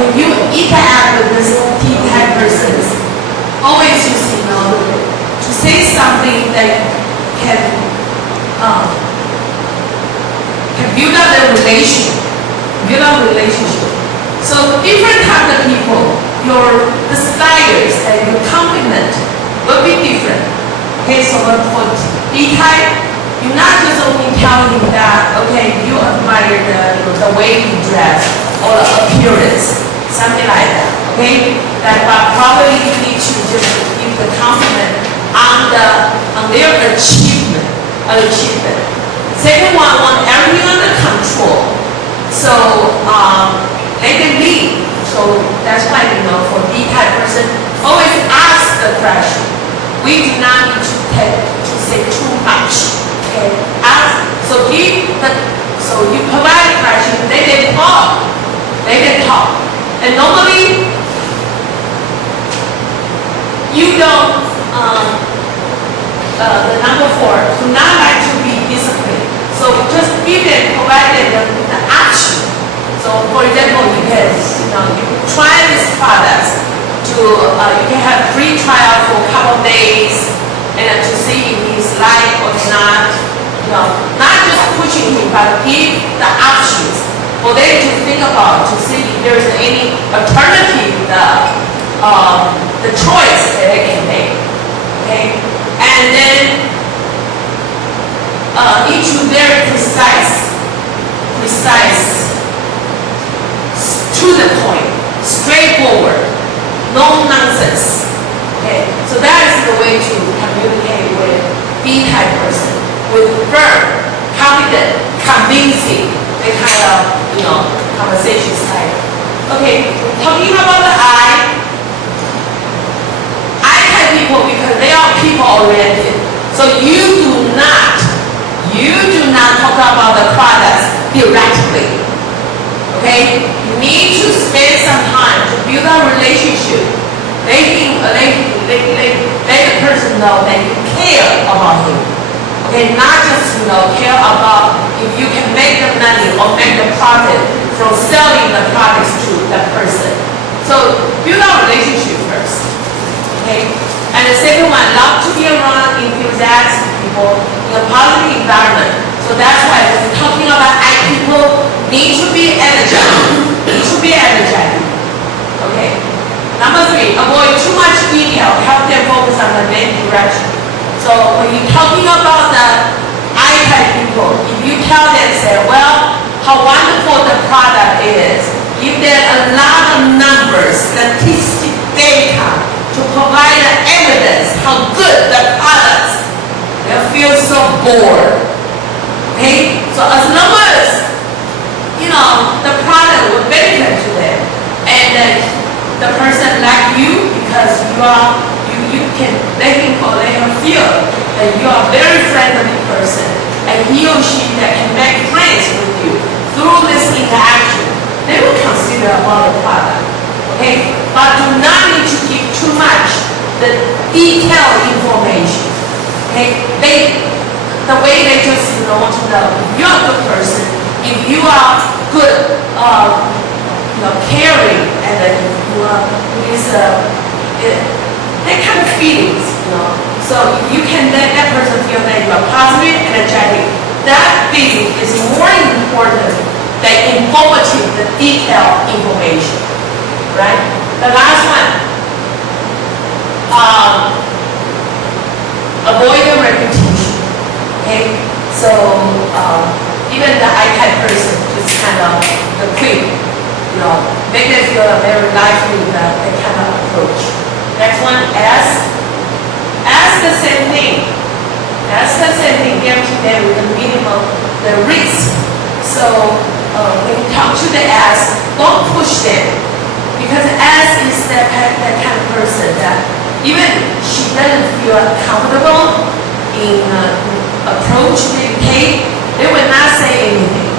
when you interact with this T-type persons, always use, to say something that can build up the relationship. So different type of people, the styles and your compliment will be different. Okay, so for B-type, you're not just only telling him that, okay, you admire the way he dress or the appearance, something like that. Okay, but probably you need to just give the compliment on their achievement. Second one, want everything under control. So they can lead. So that's why, for B-type person, always ask the question. We do not need to say too much. Okay, ask. So you provide a question. They can talk. And normally, you don't. The number 4 do not like to be disciplined. So just provide them the action. So for example, you can try this product you can have free trial for a couple of days and to see if he's like or not. Not just pushing him, but give the options for them to think about to see if there's any alternative the choice that they can make. Okay, and then need to very precise, to the point, straightforward, no nonsense. Okay, so that is the way to communicate with B-type person, with firm, confident, convincing, that kind of conversation style. Okay, talking about the I-type people, because they are people oriented. So you do not talk about the products directly. Okay? You need to spend some time to build a relationship. Let the person know that you care about him. Okay, not just care about if you can make the money or make the profit from selling the products to the person. So build a relationship first. Okay? And the second one, love to be around enthusiastic people in a positive environment. So that's why when we're talking about people need to be energetic. Okay. Number 3, avoid too much detail. Help them focus on the main direction. So when you're talking about the I-type people, if you tell them, say, well, how wonderful the product is, give them a lot of numbers, statistics, data, to provide the evidence how good the products, they'll feel so bored. Okay? So as long as, the product will benefit to them, and the person like you, because you can let him feel that you are a very friendly person, and he or she that can make friends with you through this interaction, they will consider about the product. Okay? But do not need to give too much the detailed information. Okay? The way they just want to know if you're a good person, if you are good, caring, and if you are that kind of feelings, So if you can let that person feel that you are positive and energetic, that feeling is more important than informative, the detailed information. Right? The last one, avoid the reputation. Okay, so even the I-type person just kind of the quick, make them feel very lively that kind of approach. Next one, ask the same thing. Guarantee them with the minimum the risk. So when you talk to the ask, don't push them, because ask is that kind of person that even she doesn't feel comfortable in approach they take, they will not say anything.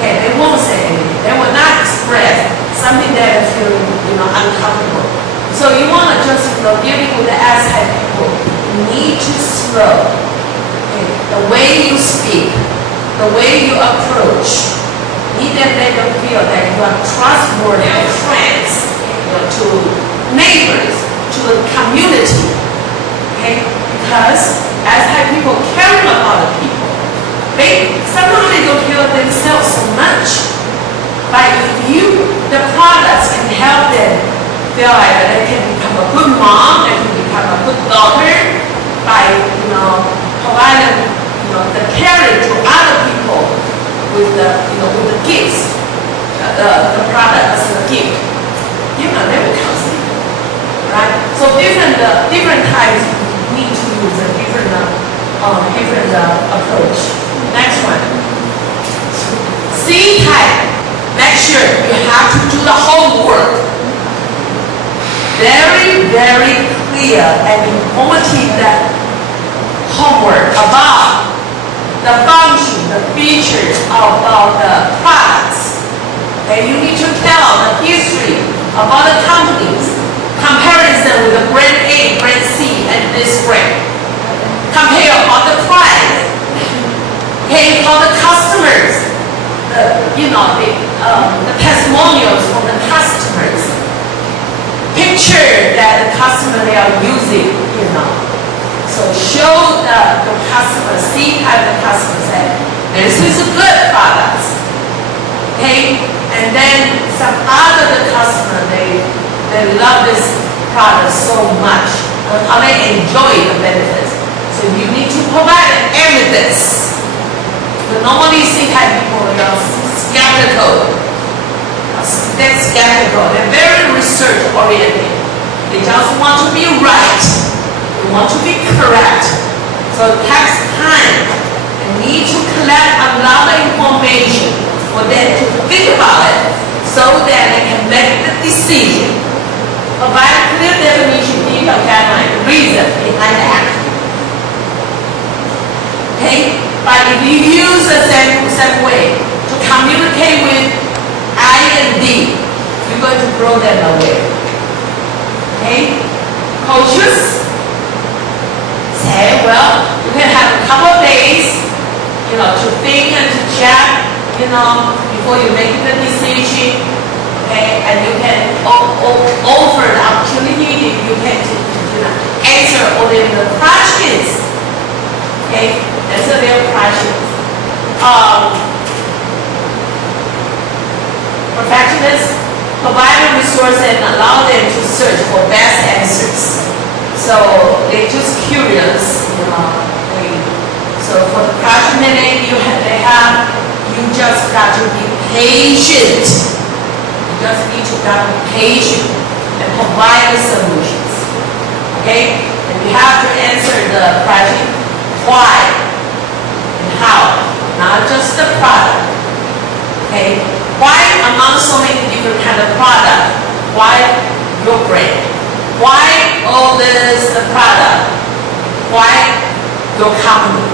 Okay, they won't say anything. They will not express something that is feeling uncomfortable. So you want to just dealing with the ask-type people, you need to slow. Okay, the way you speak, the way you approach. need to make them feel that you are trustworthy friends, to neighbors, to the community. Okay? Because as Thai people care about the people, sometimes they don't care themselves so much. But if the products can help them feel like that they can become a good mom, they can become a good daughter by, providing, the caring to other people with the gifts, the product as a gift. They will consider, right? So different times need to use a different approach. Next one. C type. Make sure you have to do the homework. Very, very clear and informative homework about the function, the features about the products. Okay, you need to tell the history about the companies, comparison with the brand A, brand C, and this brand. Compare about the price. Okay, about the customers, the testimonials from the customers. Picture that the customer they are using, So show the customer, see how the customer said, this is a good product. Okay? And then some other customer, they love this product so much, and how they enjoy the benefits. So you need to provide evidence. But normally see how people are skeptical. They're skeptical. They're very research oriented. They just want to be right. They want to be correct. So it takes time. They need to collect a lot of information for them to think about it so that they can make the decision. Provide clear definition, detailed guideline, reason behind the action. Okay? But if you use the same way to communicate with I and D, you're going to blow them away. Okay? Cautious. Say, well, you can have a couple of days, to think and to check, before you make the decision. Okay? And you can offer the opportunity, you can answer all the questions. Okay? Answer their questions. Perfectionists provide a resource and allow them to search for best answers. So they're just curious, So for the project manager you just got to be patient. You just need to be patient and provide the solutions. Okay? And you have to answer the project why and how, not just the product. Okay? Why among so many different kind of product? Why your brand? Why all this product? Why your company?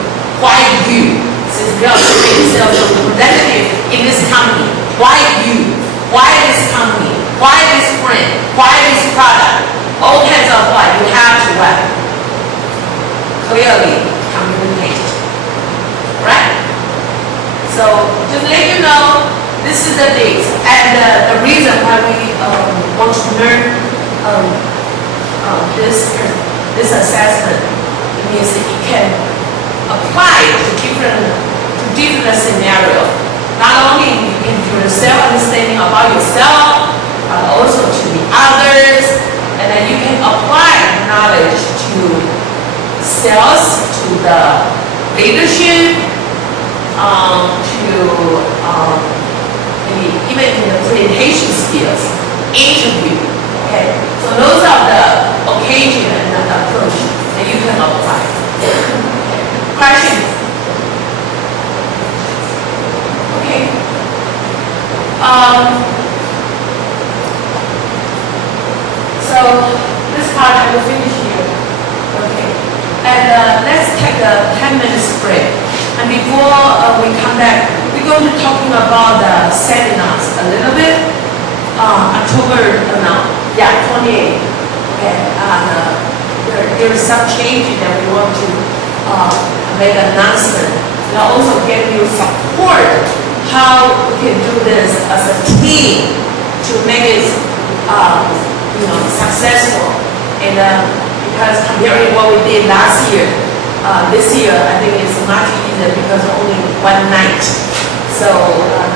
Why you? Since you are sales representative in this company, why you? Why this company? Why this brand? Why this product? All kinds of why. You have to clearly communicate. Right? So just let you know, this is the things and the reason why we want to learn this assessment means that it can apply to different scenarios. Not only you can do self-understanding about yourself, but also to the others, and then you can apply knowledge to sales, to the leadership, even in the presentation skills, interview. Okay, so those are the occasion and the approach that you can apply. Questions? Okay. So this part I will finish here. Okay. And let's take a 10 minutes break. And before we come back, we're going to be talking about the seminars a little bit. October 28th. Okay. There is some changes that we want to make an announcement. And also give you support how we can do this as a team to make it, successful. And because comparing what we did last year, this year I think it's much easier because only one night. So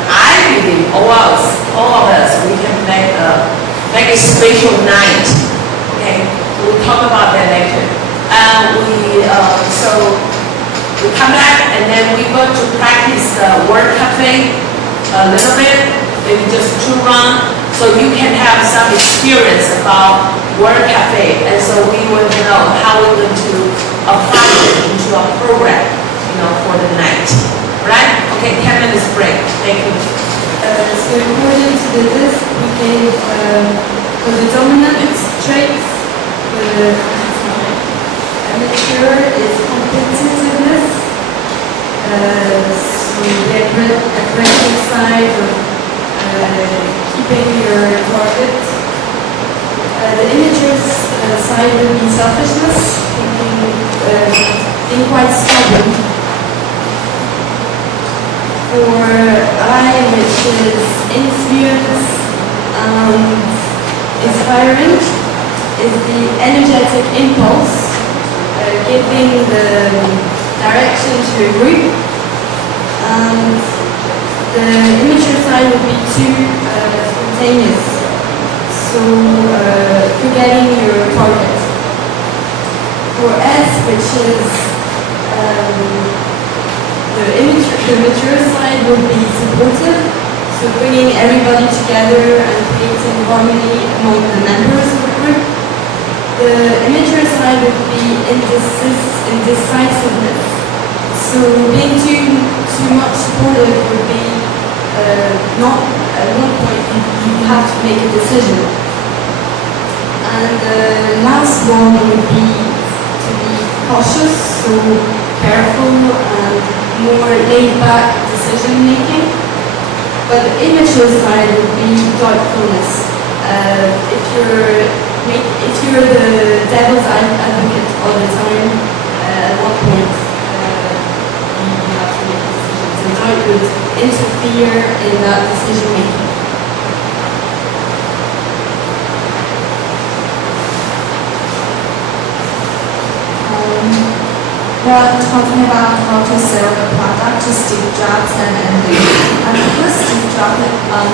I believe all of us, we can make a special night. Okay, so we'll talk about that later. We come back and then we go to practice word cafe a little bit, maybe just 2 rounds, so you can have some experience about word cafe, and so we will know how we're going to apply it into a program, for the night. Right? Okay, 10 minutes break. Thank you. So according to this, we gave for the dominant traits, the amateur is competitiveness, so the aggressive side of keeping your target. The immature side would be selfishness, being quite stubborn. For I, which is influence and inspiring, is the energetic impulse, giving the direction to a group. And the immature side would be too spontaneous, so forgetting your target. For S, which is the mature side would be supportive, so bringing everybody together and creating harmony among the members of the group. The immature side would be indecisiveness, so being too much supportive would be not at one point you have to make a decision. And the last one would be to be cautious, so careful and more laid-back decision-making. But the immature side would be thoughtfulness. If you're the devil's advocate all the time, at what point you have to make decisions, and doubt would interfere in that decision-making. We're talking about how to sell the product to Steve Jobs and Andy. And first, Steve Jobs,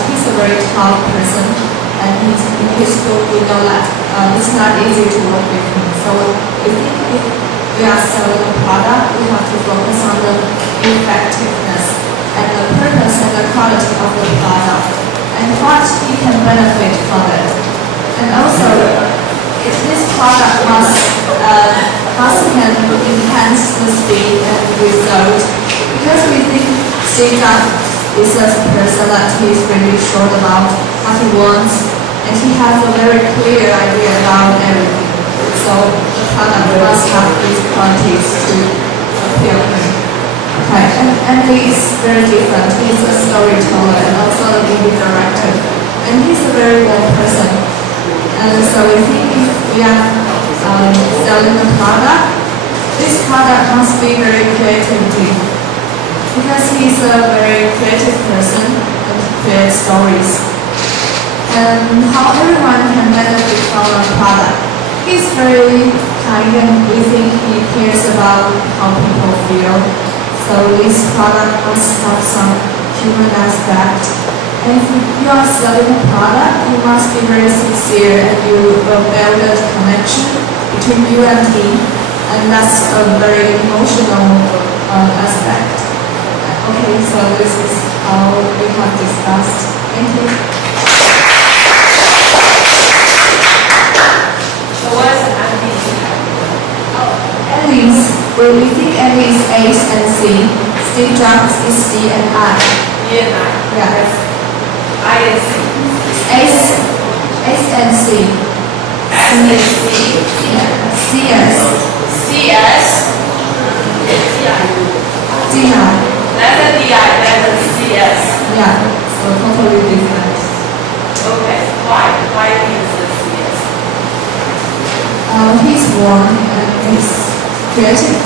he's a very tough person, and in his school we know that it's not easy to work with him. So we think if we are selling a product, we have to focus on the effectiveness and the purpose and the quality of the product, and what he can benefit from it. And also, if this product must enhance the speed and result, because we think Steve Jobs is a person that he's really sure about what he wants, and he has a very clear idea about everything. So the product must have these qualities to appeal him. Okay, and Andy is very different. He's a storyteller and also a movie director, and he's a very warm person. And so we think if we are selling a product, this product must be very creativity, because he's a very creative person and he creates stories. And how everyone can benefit from a product. He's very kind and we think he cares about how people feel. So this product must have some human aspect. And if you are selling a product, you must be very sincere and you will build a connection between you and him, and that's a very emotional aspect. Okay, so this is how we have discussed. Thank you. So what is an MBC? Aliens, when we think Ali is A and C, Steve Jobs is C and I. E and I. Yeah. I and C. S and C. S and C. Yeah. CS. CS. DI. That's a DI, that's a CS. Yeah. So totally different. Okay. Why? Why is it CS? He's warm and he's creative,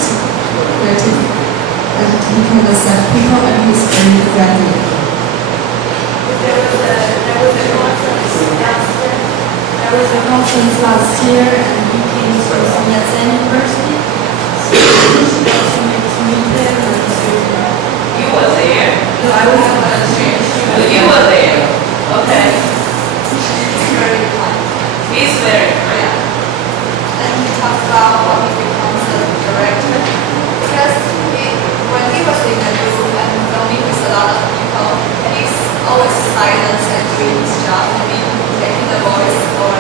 and he can accept people and he's very friendly. There was a conference last year, and he came to Yatsen University. So she got to meet him and to. You were there. No, I was not there. You were there. Okay. He's very kind. He's very kind. Yeah. And he talks about how he becomes a director. Because when he was in the group and filming with a lot of people, and he's always silent and doing his job, maybe taking the voice or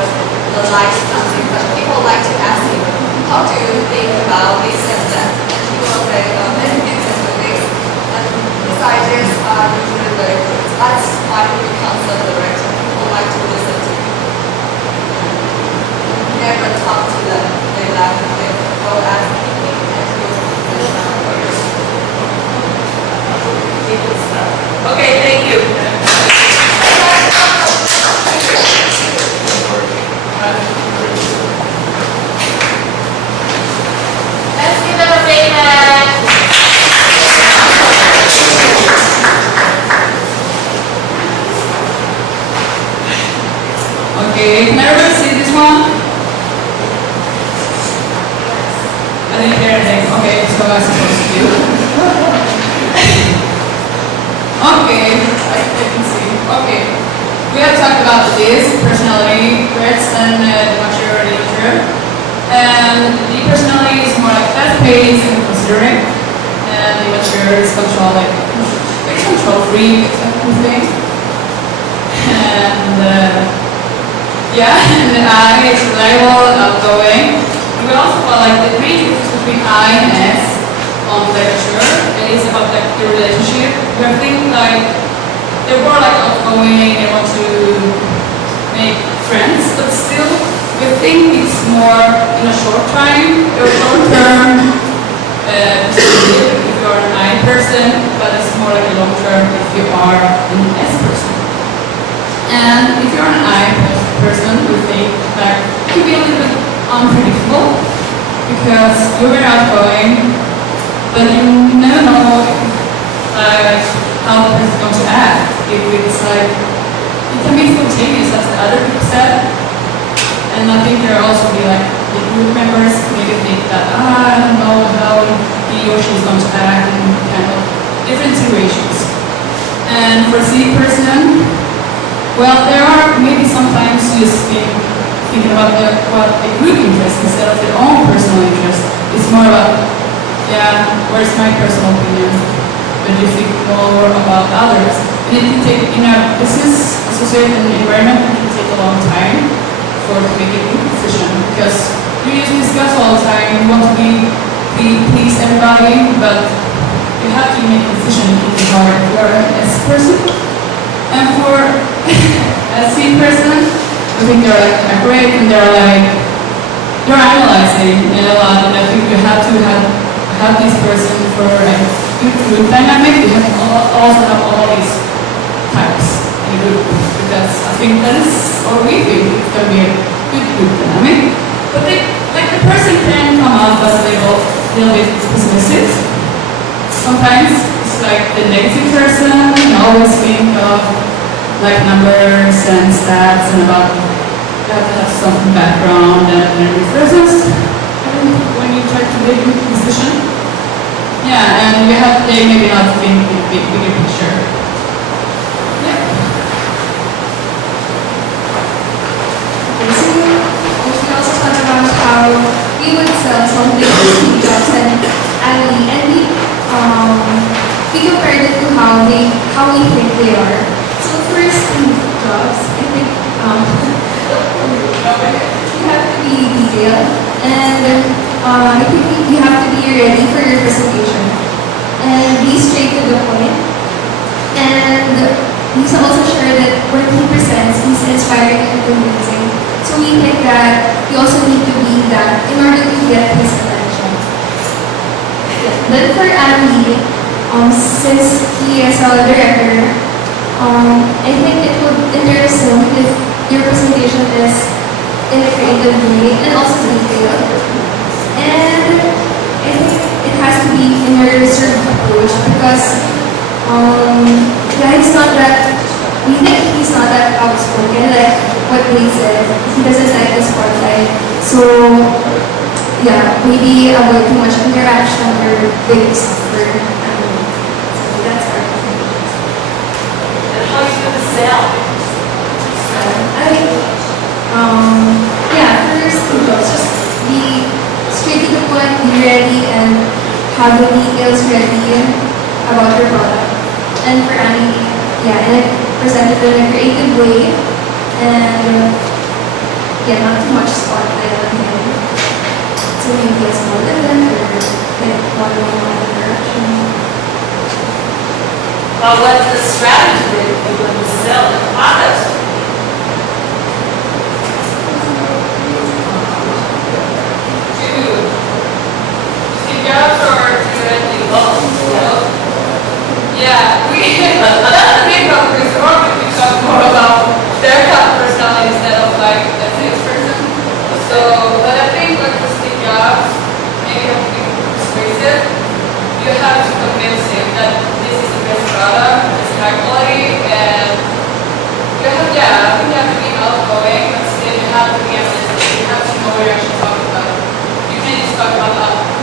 the light something. But people like to ask him, how do you think about this and that? And he will say, many things and do this. And his ideas are usually very good. That's why he becomes a director. People like to listen to him. He never talk to them. They like to go ask him and he will listen first. Okay, thank you. Let's give them a big hand. Okay, can everyone see this one? I didn't hear anything. Okay, so I'm supposed to do. Okay, I can see. Okay, we have talked about this personality traits and the mature nature. And the personality is more like fast-paced and considerate, and the mature is control, like it's control freak, that kind of thing. And yeah, and the I is reliable and outgoing. We also call like the main difference between I and S on the mature. It is about like the relationship. We have things like they're more like outgoing. They want to make friends, but still we think it's more in a short time or short term. If you are an I person, but it's more like a long term if you are an S person. And if you're an I person, we think that it can be a little bit unpredictable because you're very outgoing, but you never know how the person is going to act. If it's like, it can be spontaneous, as the other people said. And I think there will also be like the group members maybe think that, I don't know how he or she is going to act in kind of different situations. And for C person, well, there are maybe sometimes just thinking about what the group interest instead of their own personal interest. It's more about, yeah, where's my personal opinion? But you think more about others. And it can take, in a business associated environment, it can take a long time to make a group decision because you just discuss all the time, you want to please everybody, but you have to make a decision in the heart if you are an S person. And for a C person, I think they're like great and they're analyzing a lot, and I think you have to have this person for a good group dynamic. You have to also have all these types in a group because I think that is, or we think it's going to be a good group dynamic. But the person can come out as a little bit pessimistic. Sometimes it's like the negative person, you always think of like numbers and stats and about you have to have some background and references when you try to make a decision. Yeah, and they maybe not think the bigger picture. Yeah. So we also talked about how we would sell something to Steve Jobs and Ali, and we compared it to how we think they are. So first, Steve Jobs, I think you have to be detailed, and I think you have to be ready for your presentation and be straight to the point. And he's also sure that when he presents, he's inspiring and convincing. So we think that you also need to be that in order to get his attention. Then for Ali, since he is a director, I think it would interest him if your presentation is in a creative way and also detailed. And I think it has to be in a reserved approach because, yeah, it's not that we think he's not that outspoken, like what they said. He doesn't like the spotlight. So, yeah, maybe avoid too much interaction or big suffer. So that's our recommendations. And how are you going to sell? Just be straight to the point, be ready, and have the details ready about your product. And for Annie, and present it in a creative way, and not too much spotlight on him. So maybe a small event or like one-on-one interaction. Well, what's the strategy that you're going to sell the product? Jobs or directly both? Yeah, that's the main problem because the market we talk more about their kind of personality instead of like the salesperson. So, but I think like for Steve Jobs, maybe have to be persuasive. You have to convince him that this is the best product, it's high quality, and you have, I think you have to be outgoing, but still you have to be analytical. You have to know what you're actually talking about. You can't just talk about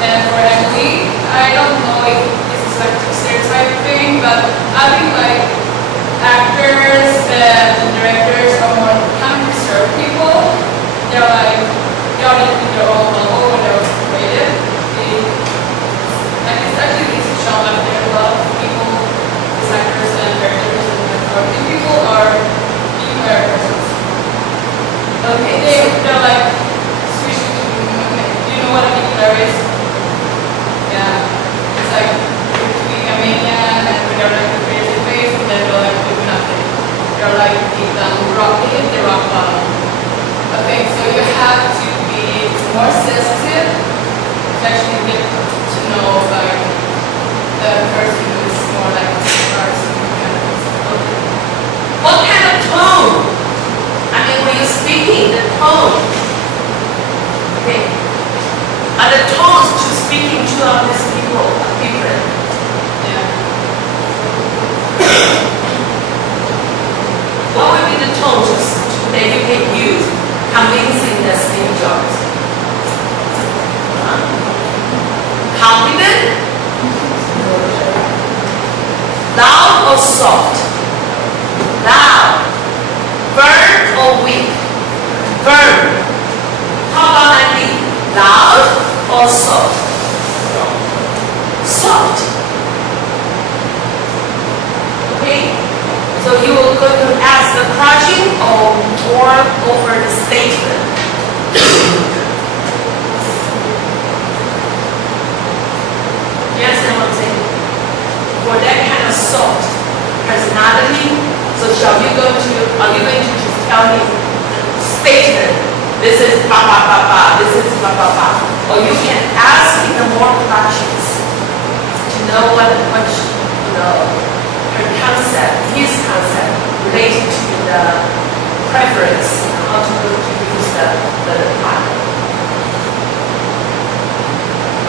and for Emily, I don't know if this is like a stereotype thing, but I think like actors and directors are more kind of reserved people. They're like, they are in their own bubble when they're creative. And it's actually easy to show that there are a lot of people, these actors and directors and working people are being very persons. Okay, they're like switching to, you know what I mean? There is. Yeah, it's like being a maniac and when they're like the crazy face and then they're like doing nothing. They're like deep down hit the rock bottom. Okay, so you have to be more sensitive to actually get to know like the person who is more like arts. What kind of tone? I mean, when you're speaking, the tone. Okay. Are the tones to speaking to all these people are different? Yeah. What would be the tone that you can use convincing the Steve Jobs? Confident? Loud or soft? Loud. Firm or weak? Firm. How about Andy? Loud or soft? Soft. Okay? So you will go to ask the question or more over the statement. You understand what I'm saying? For that kind of soft personality, so are you going to just tell him statement? This is ba ba ba ba, this is ba ba ba. Or you can ask him more questions to know what her concept, his concept related to the preference, how to use the product.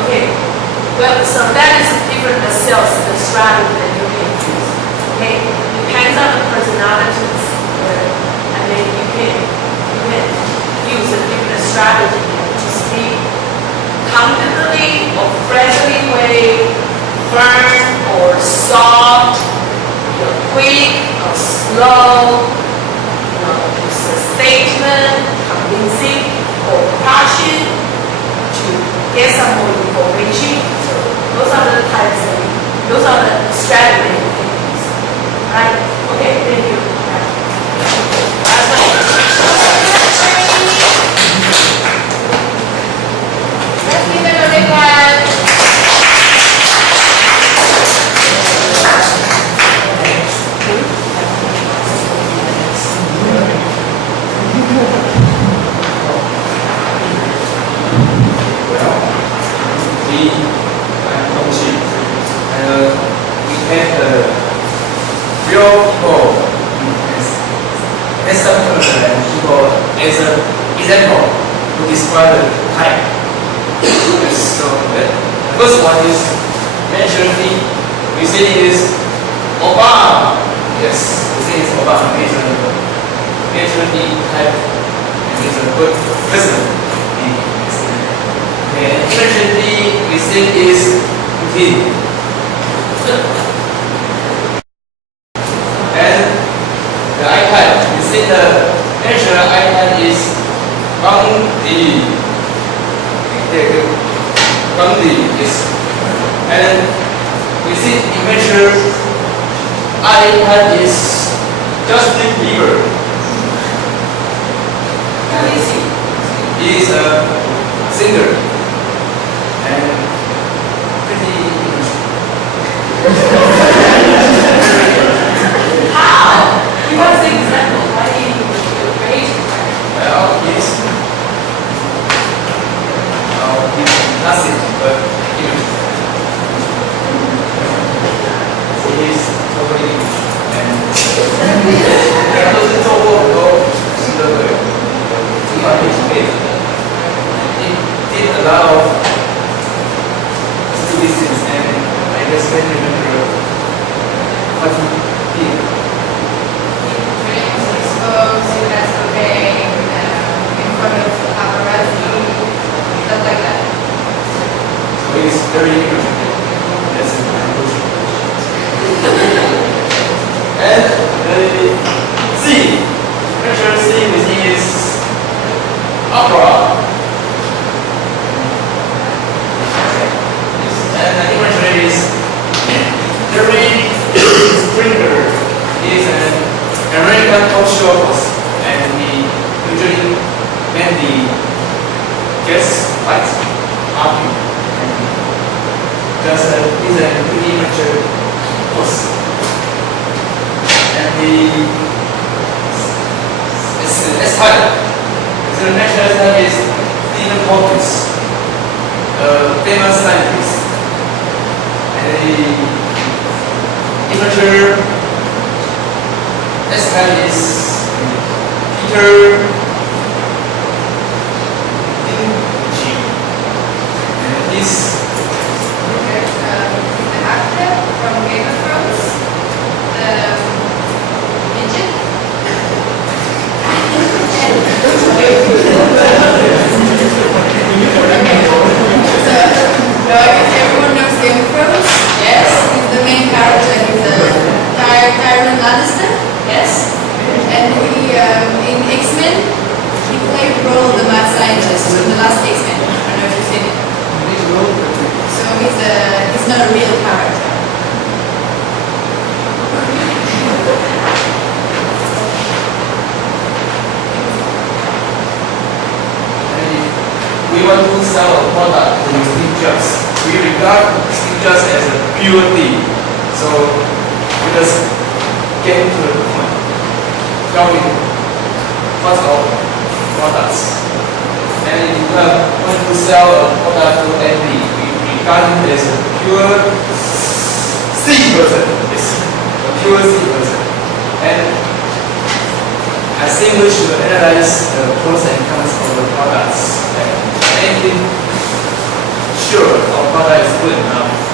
Okay, well, so that is different sales strategy that you can use. Okay, depends on the personalities, and then you can use a different strategy to speak confidently or friendly way, firm or soft, quick or slow, use a statement, convincing or caution to get some more information. So those are the types those are the strategies you can use. Right? Okay, thank you. As an example to describe the type. So the first one is naturally we say is Obama. good person. Okay, eventually we think is routine. And the iPad, we think the natural iPad is boundary. Boundary is, and we think immature iPad is just bigger. How is he? He is a singer and pretty How? Give us an example. Why do you raise your hand? well. He's nothing but image. He is totally image and 他都是做过很多事的对，主管背景背景的。Did a lot of stupid things and I just can't remember what he did. Dreams exposed, that's okay, in front of paparazzi, stuff like that. So he's very interesting. That's my conclusion. And C, picture C with his opera. And the imagery is Jerry Springer is an American talk show host, and he usually mainly guest fights, argue, and just he's a pretty mature host. And it's hard. The national star is Stephen Hawking, a famous scientist. And the immature this guy is Peter Dingy. And he's The actor from Game of Thrones, midget. So, everyone knows Game of Thrones? Yes. He's the main character. He's Tyrion Lannister. Yes? And he, in X-Men, he played the role of the mad scientist in the last X-Men. I don't know if you've seen it. So he's not a real character. we want to sell a product to Steve Jobs. We regard Steve Jobs as a pure thief. So we just get to the point. Tell me what's our products. And if you want to sell a product to Andy, we regard him as a pure C person. Yes, a pure C person. And I think we should analyze the pros and cons of the products. And anything sure our product is good enough